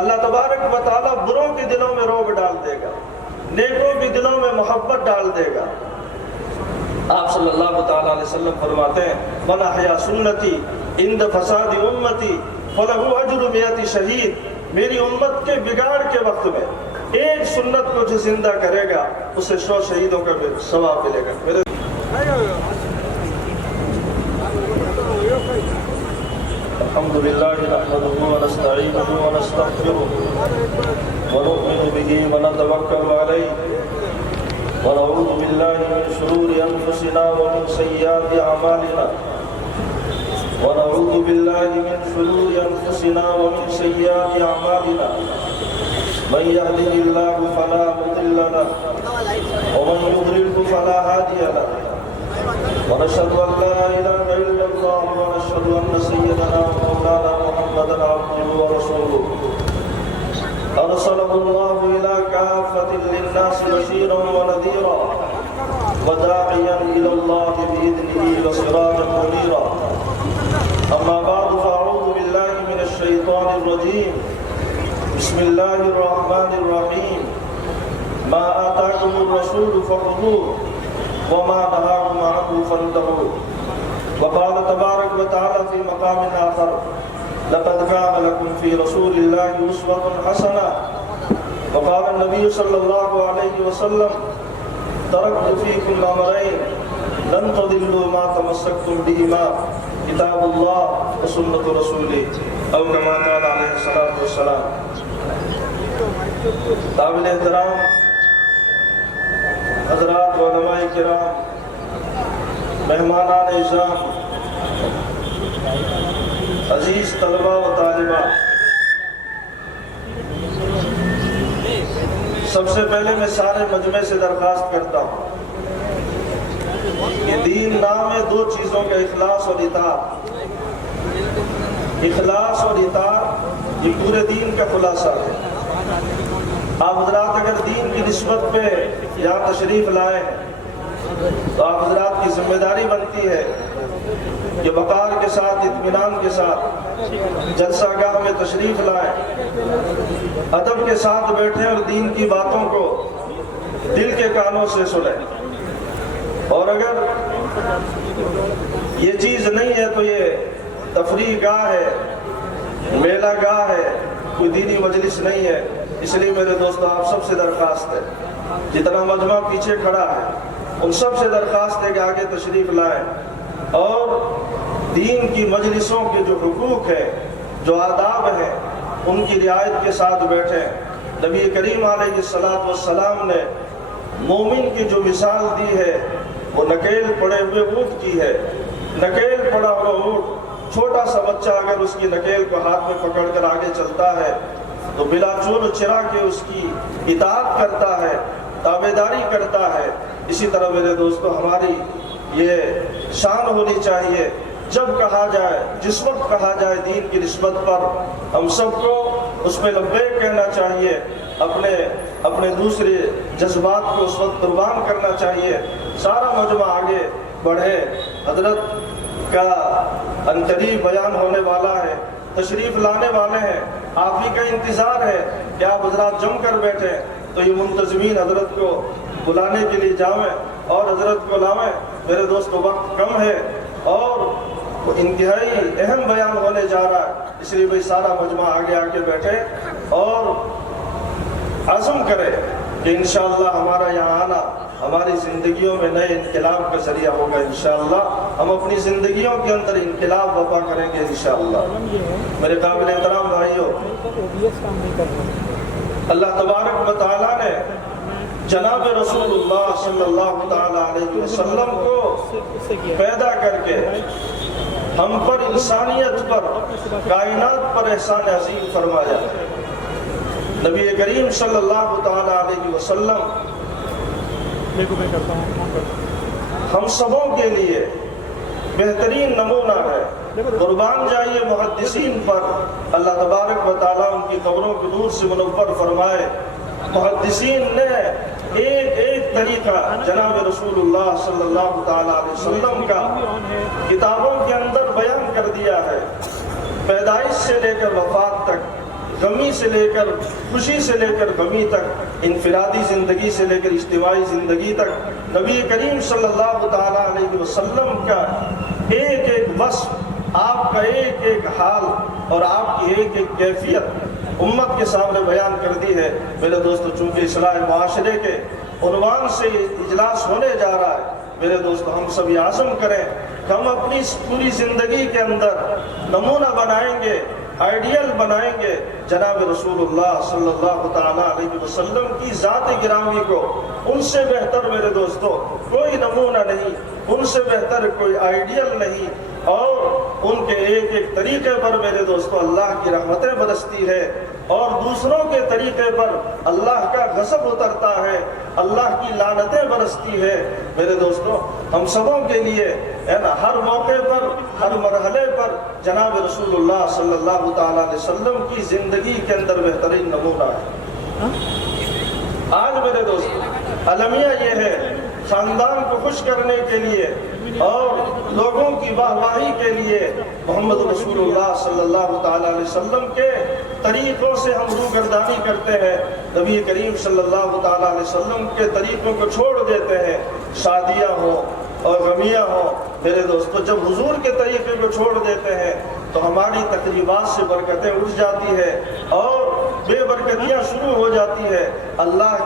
اللہ تبارک و تعالیٰ بروں کے دلوں میں رعب ڈال دے گا، نیکوں کے دلوں میں محبت ڈال دے گا۔ آپ صلی اللہ تعالیٰ علیہ وسلم فرماتے ہیں من احیا سنتی عند فساد امتی فلہ اجر 100 شہید، میری امت کے بگاڑ کے وقت میں ایک سنت کو جو زندہ کرے گا اسے 100 شہیدوں کا ثواب ملے گا۔ الحمد لله نحمده ونستعينه ونستغفره ونؤمن به ونتوكل عليه ونعوذ بالله من شرور انفسنا ومن سيئات اعمالنا ونعوذ بالله من شرور انفسنا ومن سيئات اعمالنا من يهده الله فلا مضل له ومن يضلل فلا هادي له ونشهد ان لا اله الا الله ونشهد ان سيدنا ومولانا محمدا عبده ورسوله ارسله الله الى كافة للناس بشيرا ونذيرا وداعيا الى الله باذنه وسراجا منيرا اما بعد فاعوذ بالله من الشيطان الرجيم بسم الله الرحمن الرحيم ما آتاكم الرسول فخذوه وما نهاكم عنه فانتهوا وقال تبارك وتعالى في مقام آخر لقد كان لكم في رسول الله أسوة حسنة وقال النبي صلى الله عليه وسلم تركت فيكم أمرين لن تضلوا ما تمسكتم بهما كتاب الله وسنة رسوله أو كما قال عليه الصلاة والسلام۔ قابل احترام حضرات علماء کرام، مہمانان اعزام، عزیز طلباء و طالبات، سب سے پہلے میں سارے مجمع سے درخواست کرتا ہوں کہ دین نام ہے 2 چیزوں کا، اخلاص اور اطاعت۔ اخلاص اور اطاعت یہ پورے دین کا خلاصہ ہے۔ آپ حضرات اگر دین کی نسبت پہ یہاں تشریف لائے تو آپ حضرات کی ذمہ داری بنتی ہے کہ وقار کے ساتھ، اطمینان کے ساتھ جلسہ گاہ میں تشریف لائیں، ادب کے ساتھ بیٹھیں اور دین کی باتوں کو دل کے کانوں سے سنیں۔ اور اگر یہ چیز نہیں ہے تو یہ تفریح گاہ ہے، میلہ گاہ ہے، کوئی دینی مجلس نہیں ہے۔ اس لیے میرے دوستو آپ سب سے درخواست ہے، جتنا مجمع پیچھے کھڑا ہے ان سب سے درخواست ہے کہ آگے تشریف لائیں اور دین کی مجلسوں کے جو حقوق ہے، جو آداب ہیں، ان کی رعایت کے ساتھ بیٹھیں۔ نبی کریم علیہ السلام نے مومن کی جو مثال دی ہے وہ نکیل پڑے ہوئے اونٹ کی ہے۔ نکیل پڑا ہوا اونٹ، چھوٹا سا بچہ اگر اس کی نکیل کو ہاتھ میں پکڑ کر آگے چلتا ہے تو بلا چون چرا کے اس کی اطاعت کرتا ہے، تابعداری کرتا ہے۔ اسی طرح میرے دوستو ہماری یہ شان ہونی چاہیے، جب کہا جائے، جس وقت کہا جائے دین کی نسبت پر، ہم سب کو اس میں لبیک کہنا چاہیے، اپنے دوسرے جذبات کو اس وقت قربان کرنا چاہیے۔ سارا مجمع آگے بڑھے، حضرت کا عنقریب بیان ہونے والا ہے، تشریف لانے والے ہیں، آپ ہی کا انتظار ہے کہ آپ حضرات جم کر بیٹھیں تو یہ منتظمین حضرت کو بلانے کے لیے جاویں اور حضرت کو لاویں۔ میرے دوستو وقت کم ہے اور وہ انتہائی اہم بیان ہونے جا رہا ہے، اس لیے بھائی سارا مجمع آگے آ کے بیٹھے اور عزم کرے کہ انشاءاللہ ہمارا یہاں آنا ہماری زندگیوں میں نئے انقلاب کا ذریعہ ہوگا۔ انشاءاللہ ہم اپنی زندگیوں کے اندر انقلاب برپا کریں گے انشاءاللہ۔ میرے قابل احترام بھائیوں، اللہ تبارک و تعالیٰ نے جناب رسول اللہ صلی اللہ تعالیٰ علیہ وسلم کو پیدا کر کے ہم پر، انسانیت پر، کائنات پر احسان عظیم فرمایا۔ نبی کریم صلی اللہ تعالیٰ علیہ وسلم ہم سبوں کے لیے بہترین نمونہ ہے۔ قربان جائیے محدثین پر، اللہ تبارک و تعالیٰ ان کی قبروں کو نور سے منور فرمائے۔ محدثین نے ایک ایک طریقہ جناب رسول اللہ صلی اللہ تعالیٰ علیہ وسلم کا کتابوں کے اندر بیان کر دیا ہے، پیدائش سے لے کر وفات تک، غمی سے لے کر خوشی سے لے کر غمی تک، انفرادی زندگی سے لے کر اجتماعی زندگی تک نبی کریم صلی اللہ تعالیٰ علیہ وسلم کا ایک ایک وصف، آپ کا ایک ایک حال اور آپ کی ایک ایک کیفیت امت کے سامنے بیان کر دی ہے۔ میرے دوستو، چونکہ اصلاح معاشرے کے عنوان سے یہ اجلاس ہونے جا رہا ہے، میرے دوستو ہم سب یہ عزم کریں کہ ہم اپنی پوری زندگی کے اندر نمونہ بنائیں گے، آئیڈیل بنائیں گے جناب رسول اللہ صلی اللہ تعالیٰ علیہ وسلم کی ذات گرامی کو۔ ان سے بہتر میرے دوستو کوئی نمونہ نہیں، ان سے بہتر کوئی آئیڈیل نہیں، اور ان کے ایک ایک طریقے پر میرے دوستو اللہ کی رحمتیں برستی ہے، اور دوسروں کے طریقے پر اللہ کا غضب اترتا ہے، اللہ کی لعنتیں برستی ہے۔ میرے دوستو ہم سبوں کے لیے ہر موقع پر، ہر مرحلے پر جناب رسول اللہ صلی اللہ تعالیٰ علیہ وسلم کی زندگی کے اندر بہترین نمونہ ہے۔ آج میرے دوستو المیہ یہ ہے، خاندان کو خوش کرنے کے لیے اور لوگوں کی واہواہی کے لیے محمد رسول اللہ صلی اللہ تعالیٰ علیہ وسلم کے طریقوں سے ہم روگردانی کرتے ہیں، نبی کریم صلی اللہ تعالیٰ علیہ وسلم کے طریقوں کو چھوڑ دیتے ہیں۔ شادیاں ہوں اور غمیاں ہوں، میرے دوستو جب حضور کے طریقے کو چھوڑ دیتے ہیں تو ہماری تقریبات سے برکتیں اٹھ جاتی ہے اور بے برکتیاں شروع ہو جاتی ہے اللہ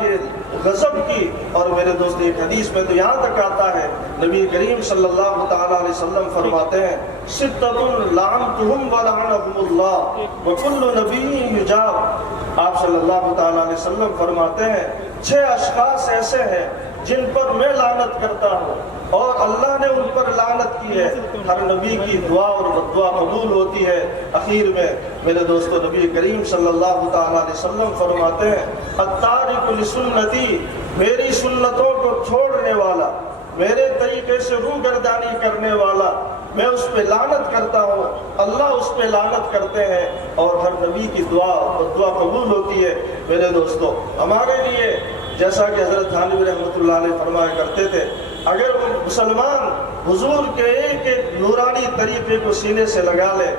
کے غضب کی۔ اور میرے دوست ایک حدیث میں تو یہاں تک آتا ہے، نبی کریم صلی اللہ تعالیٰ علیہ وسلم فرماتے ہیں ستۃ لعنتہم ولعنہم اللہ وکل نبی یجاب۔ آپ صلی اللہ تعالیٰ علیہ وسلم فرماتے ہیں 6 اشخاص ایسے ہیں جن پر میں لعنت کرتا ہوں اور اللہ نے ان پر لعنت کی ہے، ہر نبی کی دعا اور بدعا قبول ہوتی ہے۔ اخیر میں میرے دوستو نبی کریم صلی اللہ تعالیٰ علیہ وسلم فرماتے ہیں التارک لسنتی، میری سنتوں کو چھوڑنے والا، میرے طریقے سے روگردانی کرنے والا، میں اس پہ لعنت کرتا ہوں، اللہ اس پہ لعنت کرتے ہیں، اور ہر نبی کی دعا بدعا قبول ہوتی ہے۔ میرے دوستو ہمارے لیے جیسا کہ حضرت تھانوی رحمۃ اللہ علیہ فرمایا کرتے تھے، اگر مسلمان حضور کے ایک ایک نورانی طریقے کو سینے سے لگا لے،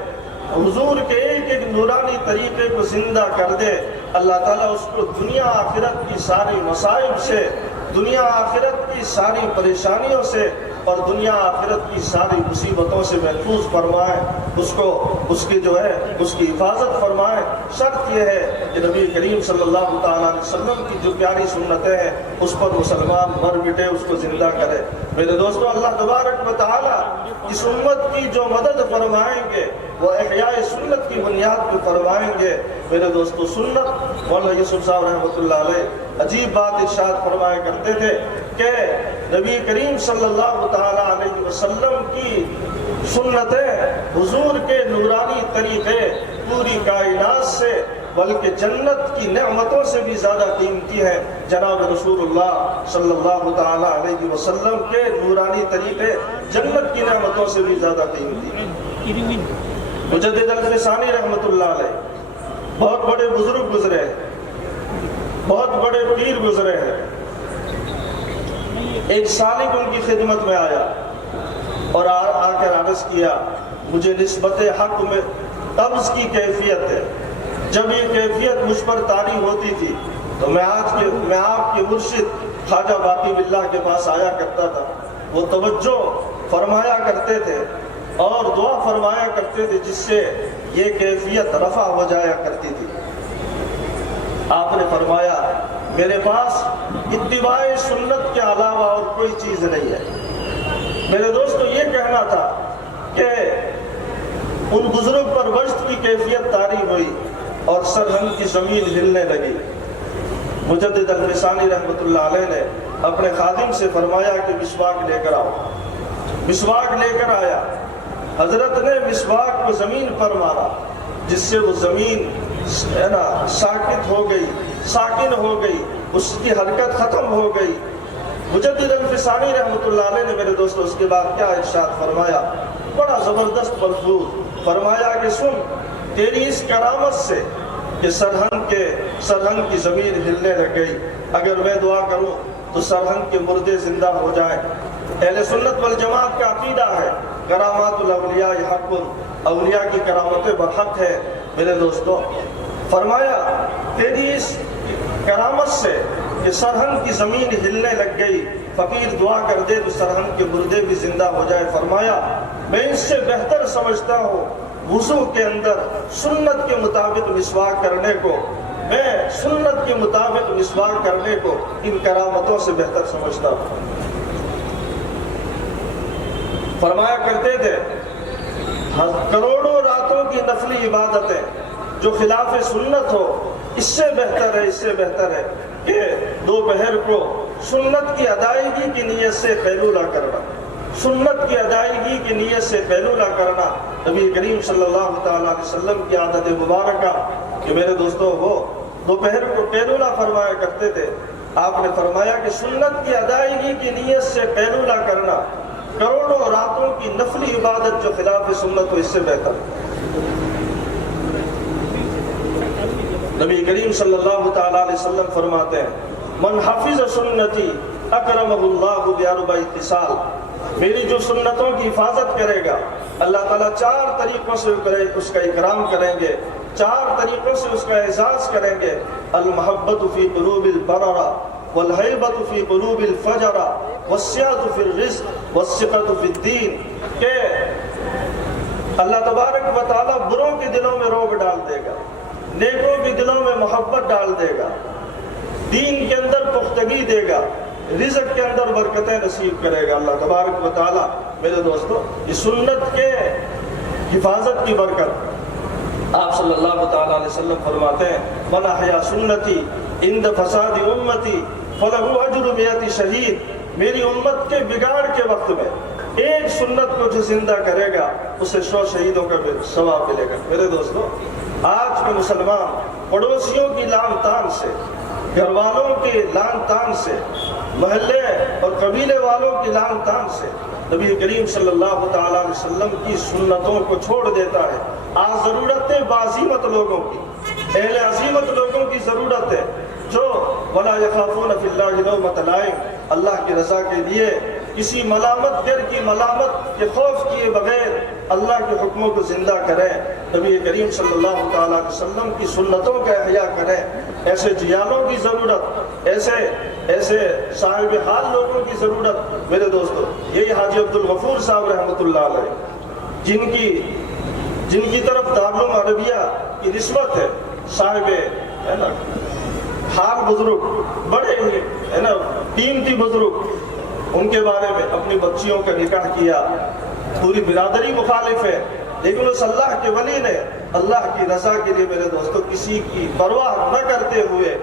حضور کے ایک ایک نورانی طریقے کو زندہ کر دے، اللہ تعالیٰ اس کو دنیا آخرت کی ساری مصائب سے، دنیا آخرت کی ساری پریشانیوں سے اور دنیا آخرت کی ساری مصیبتوں سے محفوظ فرمائے، اس کی حفاظت فرمائے۔ شرط یہ ہے کہ نبی کریم صلی اللہ تعالیٰ علیہ وسلم کی جو پیاری سنتیں ہیں اس پر مسلمان مر مٹے، اس کو زندہ کرے۔ میرے دوستو اللہ تبارک و تعالیٰ اس امت کی جو مدد فرمائیں گے وہ احیاء سنت کی بنیاد پہ فرمائیں گے۔ میرے دوستو سنت، مولانا یوسف صاحب رحمۃ اللہ علیہ عجیب بات ارشاد فرمایا کرتے تھے کہ نبی کریم صلی اللہ تعالیٰ علیہ وسلم کی سنتیں حضور کے نورانی طریقے پوری کائنات سے بلکہ جنت کی نعمتوں سے بھی زیادہ قیمتی ہیں۔ جناب رسول اللہ صلی اللہ تعالیٰ علیہ وسلم کے نورانی طریقے جنت کی نعمتوں سے بھی زیادہ قیمتی ہیں۔ مجدد الفسانی رحمۃ اللہ علیہ بہت بڑے بزرگ گزرے ہیں، بہت بڑے پیر گزرے ہیں۔ ایک سالک ان کی خدمت میں آیا اور آ کر عرض کیا مجھے نسبت حق میں قبض کی کیفیت ہے، جب یہ کیفیت مجھ پر طاری ہوتی تھی تو میں آپ کے مرشد خواجہ باقی باللہ کے پاس آیا کرتا تھا، وہ توجہ فرمایا کرتے تھے اور دعا فرمایا کرتے تھے جس سے یہ کیفیت رفع ہو جایا کرتی تھی۔ آپ نے فرمایا میرے پاس اتباع سنت کے علاوہ اور کوئی چیز نہیں ہے۔ میرے دوستو یہ کہنا تھا کہ ان بزرگ پر وجد کی کیفیت طاری ہوئی اور سرہنگ کی زمین ہلنے لگی۔ مجدد الفسانی رحمۃ اللہ علیہ نے اپنے خادم سے فرمایا کہ مسواک لے کر آؤ۔ مسواک لے کر آیا، حضرت نے مسواک کو زمین پر مارا جس سے وہ زمین ساکت ہو گئی، ساکن ہو گئی، اس کی حرکت ختم ہو گئی۔ مجدد الفسانی رحمۃ اللہ علیہ نے میرے دوستو اس کے بعد کیا ارشاد فرمایا، بڑا زبردست ملفوظ فرمایا کہ سن تیری اس کرامت سے کہ سرہنگ کی زمین ہلنے لگ گئی، اگر میں دعا کروں تو سرہنگ کے مردے زندہ ہو جائیں۔ اہل سنت والجماعت کا عقیدہ ہے کرامات الاولیاء حق، اولیاء کی کرامتیں برحق ہے، میرے دوستوں، فرمایا تیری اس کرامت سے کہ سرہن کی زمین ہلنے لگ گئی، فقیر دعا کر دے تو سرہن کے مردے بھی زندہ ہو جائے۔ فرمایا میں اس سے بہتر سمجھتا ہوں وضو کے اندر سنت کے مطابق مسواک کرنے کو، میں سنت کے مطابق مسواک کرنے کو ان کرامتوں سے بہتر سمجھتا ہوں۔ فرمایا کرتے تھے کروڑوں راتوں کی نفلی عبادتیں جو خلاف سنت ہو اس سے بہتر ہے، اس سے بہتر ہے کہ دوپہر کو سنت کی ادائیگی کی نیت سے قیلولہ کرنا، سنت کی ادائیگی کی نیت سے قیلولہ کرنا نبی کریم صلی اللہ تعالیٰ علیہ وسلم کی عادت مبارکہ کہ میرے دوستوں وہ دوپہر کو قیلولہ فرمایا کرتے تھے۔ آپ نے فرمایا کہ سنت کی ادائیگی کی نیت سے قیلولہ کرنا کروڑوں راتوں کی نفلی عبادت جو خلاف سنت ہو اس سے بہتر۔ نبی کریم صلی اللہ تعالیٰ علیہ وسلم فرماتے ہیں من حفظ سنتی اکرمہ اللہ باربع خصال، میری جو سنتوں کی حفاظت کرے گا اللہ تعالیٰ چار طریقوں سے اس کا اکرام کریں گے، چار طریقوں سے اس کا اعزاز کریں گے۔ المحبت فی قلوب البررہ والحیبت فی قلوب الفجرہ والسعۃ فی الرزق والثقۃ فی الدین، کہ اللہ تبارک و تعالیٰ بروں کے دلوں میں رعب ڈال دے گا، نیکوں کے دلوں میں محبت ڈال دے گا، دین کے اندر پختگی دے گا، رزق کے اندر برکتیں نصیب کرے گا اللہ تبارک و تعالیٰ۔ میرے دوستو یہ سنت کے حفاظت کی برکت آپ صلی اللہ تعالیٰ علیہ وسلم فرماتے ہیں من احیا سنتی عند فساد امتی فلہ اجر مئۃ شہید، میری امت کے بگاڑ کے وقت میں ایک سنت کو جو زندہ کرے گا اسے 100 شہیدوں کا ثواب ملے گا۔ میرے دوستو آج کے مسلمان پڑوسیوں کی لان تان سے، گھر والوں کے لان تان سے، محلے اور قبیلے والوں کی لان تان سے نبی کریم صلی اللہ تعالیٰ علیہ وسلم کی سنتوں کو چھوڑ دیتا ہے۔ آج ضرورت ہے باعظمت لوگوں کی، اہل عظیمت لوگوں کی ضرورت ہے جو ولا یخافون فی اللہ لومۃ لائم، اللہ کی رضا کے لیے کسی ملامت گر کی ملامت کے خوف کیے بغیر اللہ کے حکموں کو زندہ کریں، نبی کریم صلی اللہ تعالیٰ علیہ وسلم کی سنتوں کا احیاء کریں۔ ایسے جیالوں کی ضرورت، ایسے صاحب حال لوگوں کی ضرورت۔ میرے دوستو یہی حاجی عبدالغفور صاحب رحمۃ اللہ علیہ جن کی طرف دارالعلوم عربیہ کی نسبت ہے، صاحب ہے نا حال بزرگ، بڑے ہے نا قیمتی بزرگ، ان کے بارے میں اپنی بچیوں کا نکاح کیا، پوری برادری مخالف ہے لیکن اس اللہ کے ولی نے اللہ کی رضا کے لیے میرے دوستو کسی کی پرواہ نہ کرتے ہوئے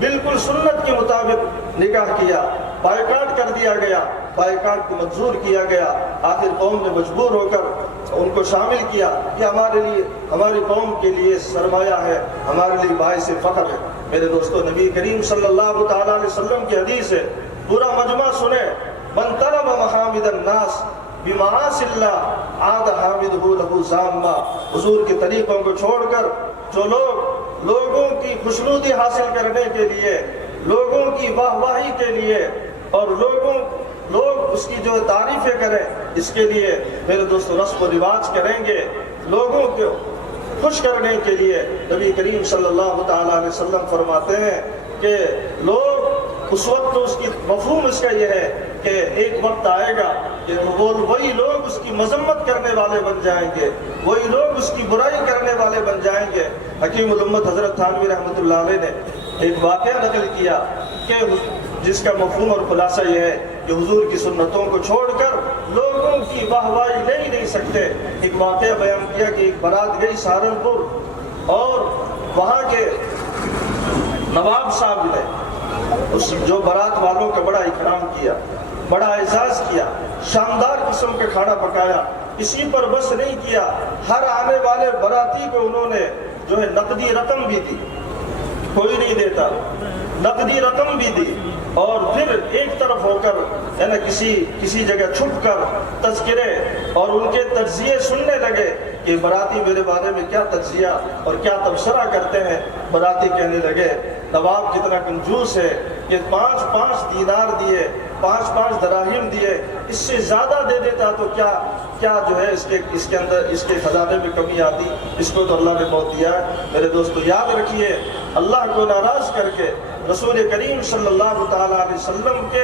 بالکل سنت کے مطابق نکاح کیا، بائیکاٹ کر دیا گیا، بائیکاٹ کو منظور کیا گیا، آخر قوم نے مجبور ہو کر ان کو شامل کیا۔ یہ ہمارے لیے، ہماری قوم کے لیے سرمایہ ہے، ہمارے لیے باعث فخر ہے۔ میرے دوستو نبی کریم صلی اللہ تعالیٰ علیہ وسلم کی حدیث ہے، پورا مجمع سنے، من طلب محامد الناس بمعاصی اللہ عاد حامدہ لہ ذاما، حضور کے طریقوں کو چھوڑ کر جو لوگوں کی خوشنودی حاصل کرنے کے لیے، لوگوں کی واہ واہی کے لیے اور لوگ اس کی جو تعریفیں کریں اس کے لیے میرے دوستو رسم و رواج کریں گے، لوگوں کو خوش کرنے کے لیے نبی کریم صلی اللہ تعالیٰ علیہ وسلم فرماتے ہیں کہ لوگ اس وقت تو اس کی مفہوم اس کا یہ ہے کہ ایک وقت آئے گا کہ وہی لوگ اس کی مذمت کرنے والے بن جائیں گے، وہی لوگ اس کی برائی کرنے والے بن جائیں گے۔ حکیم الامت حضرت تھانوی رحمۃ اللہ علیہ نے ایک واقعہ نقل کیا کہ جس کا مفہوم اور خلاصہ یہ ہے کہ حضور کی سنتوں کو چھوڑ کر لوگوں کی واہ واہی لے ہی نہیں سکتے۔ ایک واقعہ بیان کیا کہ ایک بارات گئی سہارنپور اور وہاں کے نواب صاحب نے اس جو بارات والوں کا بڑا اکرام کیا، بڑا اعزاز کیا، شاندار قسم کا کھانا پکایا۔ اسی پر بس نہیں کیا، ہر آنے والے باراتی کو انہوں نے جو ہے نقدی رقم بھی دی، کوئی نہیں دیتا، نقدی رقم بھی دی، اور پھر ایک طرف ہو کر ہے نا کسی جگہ چھپ کر تذکرے اور ان کے تجزیے سننے لگے کہ باراتی میرے بارے میں کیا تجزیہ اور کیا تبصرہ کرتے ہیں۔ باراتی کہنے لگے نواب کتنا کنجوس ہے کہ 5 دینار دیے 5 دراہیم دیے، اس سے زیادہ دے دیتا تو کیا جو ہے اس کے اندر اس کے خزانے میں کمی آتی؟ اس کو تو اللہ نے بہت دیا ہے۔ میرے دوستو یاد رکھیے، اللہ کو ناراض کر کے رسول کریم صلی اللہ تعالیٰ علیہ وسلم کے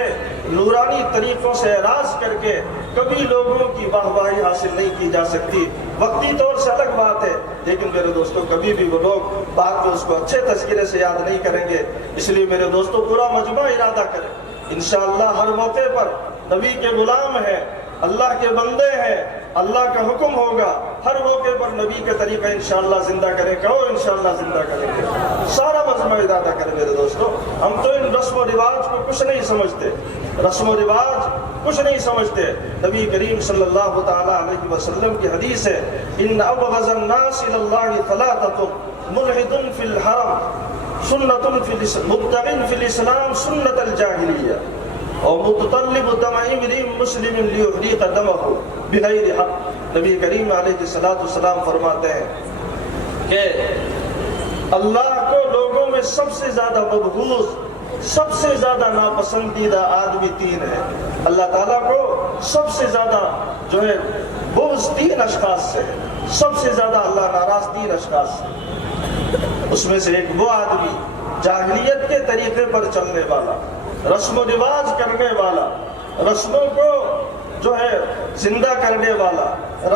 نورانی طریقوں سے اعراض کر کے کبھی لوگوں کی واہواہی حاصل نہیں کی جا سکتی۔ وقتی طور سے الگ بات ہے، لیکن میرے دوستوں کبھی بھی وہ لوگ بات کو اس کو اچھے تذکرے سے یاد نہیں کریں گے۔ اس لیے میرے دوستوں پورا مجمع ارادہ کریں، انشاءاللہ ہر موقع پر نبی کے غلام ہیں، اللہ کے بندے ہیں، اللہ کا حکم ہوگا، ہر موقع پر نبی کا طریقہ انشاءاللہ زندہ کریں۔ کہو انشاءاللہ زندہ کریں گے، سارا مجمع ارادہ کریں۔ میرے دوستو ہم تو ان رسم و رواج کو کچھ نہیں سمجھتے، رسم و رواج کچھ نہیں سمجھتے۔ نبی کریم صلی اللہ تعالیٰ علیہ وسلم کی حدیث ہے، ان ابغض الناس الى اللہ ثلاثۃ ملحد فی الحرم سنت مبتغ فی الاسلام سنت الجاہلیہ اور متطلب دم امرئ مسلم لیحریق دمہ بغیر حق۔ نبی کریم علیہ السلام فرماتے ہیں کہ اللہ کو لوگوں میں سب سے زیادہ مبغوض، سب سے زیادہ ناپسندیدہ آدمی 3 ہے۔ اللہ تعالیٰ کو سب سے زیادہ جو ہے بغض 3 اشخاص سے ہے، سب سے زیادہ اللہ ناراض 3 اشخاص سے۔ اس میں سے ایک وہ آدمی جاہلیت کے طریقے پر چلنے والا، رسم و رواج کرنے والا، رسموں کو جو ہے زندہ کرنے والا،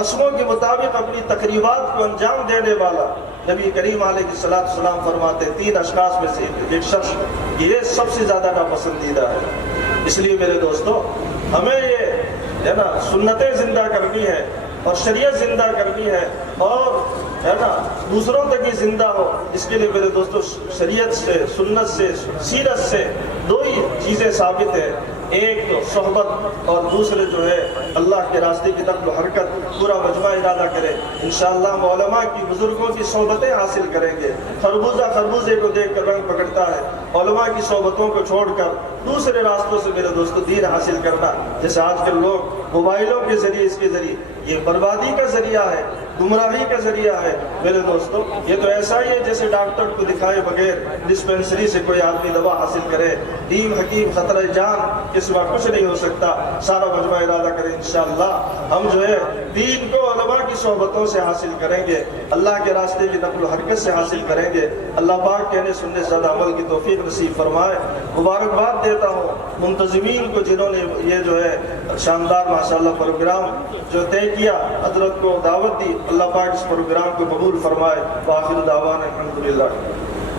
رسموں کے مطابق اپنی تقریبات کو انجام دینے والا۔ نبی کریم علیہ السلام فرماتے ہیں 3 اشخاص میں سے ایک شخص یہ سب سے زیادہ ناپسندیدہ ہے۔ اس لیے میرے دوستو ہمیں یہ ہے نا سنتیں زندہ کرنی ہے اور شریعت زندہ کرنی ہے، اور ہے نا دوسروں تک ہی زندہ ہو۔ اس کے لیے میرے دوستو شریعت سے، سنت سے، سیرت سے 2 ہی چیزیں ثابت ہیں، ایک تو صحبت اور دوسرے جو ہے اللہ کے راستے کی نقل و حرکت۔ پورا مجمع ارادہ کرے، انشاءاللہ ہم علماء کی، بزرگوں کی صحبتیں حاصل کریں گے۔ خربوزہ خربوزے کو دیکھ کر رنگ پکڑتا ہے، علماء کی صحبتوں کو چھوڑ کر دوسرے راستوں سے میرے دوستو دین حاصل کرنا، جیسے آج کل لوگ موبائلوں کے ذریعے، اس کے ذریعے، یہ بربادی کا ذریعہ ہے، گمراہی کا ذریعہ ہے۔ میرے دوستو یہ تو ایسا ہی ہے جیسے ڈاکٹر کو دکھائے بغیر ڈسپینسری سے کوئی آدمی دوا حاصل کرے، حکیم حکیم خطرہ جان کے سوا کچھ نہیں ہو سکتا۔ سارا مجمع ارادہ کریں، انشاءاللہ ہم جو ہے دین کو علماء کی صحبتوں سے حاصل کریں گے، اللہ کے راستے کی نقل و حرکت سے حاصل کریں گے۔ اللہ پاک کہنے سننے سے زیادہ عمل کی توفیق نصیب فرمائے۔ مبارکباد دیتا ہوں منتظمین کو جنہوں نے یہ جو ہے شاندار ماشاءاللہ پروگرام جو طے کیا، حضرت کو دعوت دی، اللہ پاک اس پروگرام کو قبول فرمائے۔ وآخر دعوانا الحمدللہ۔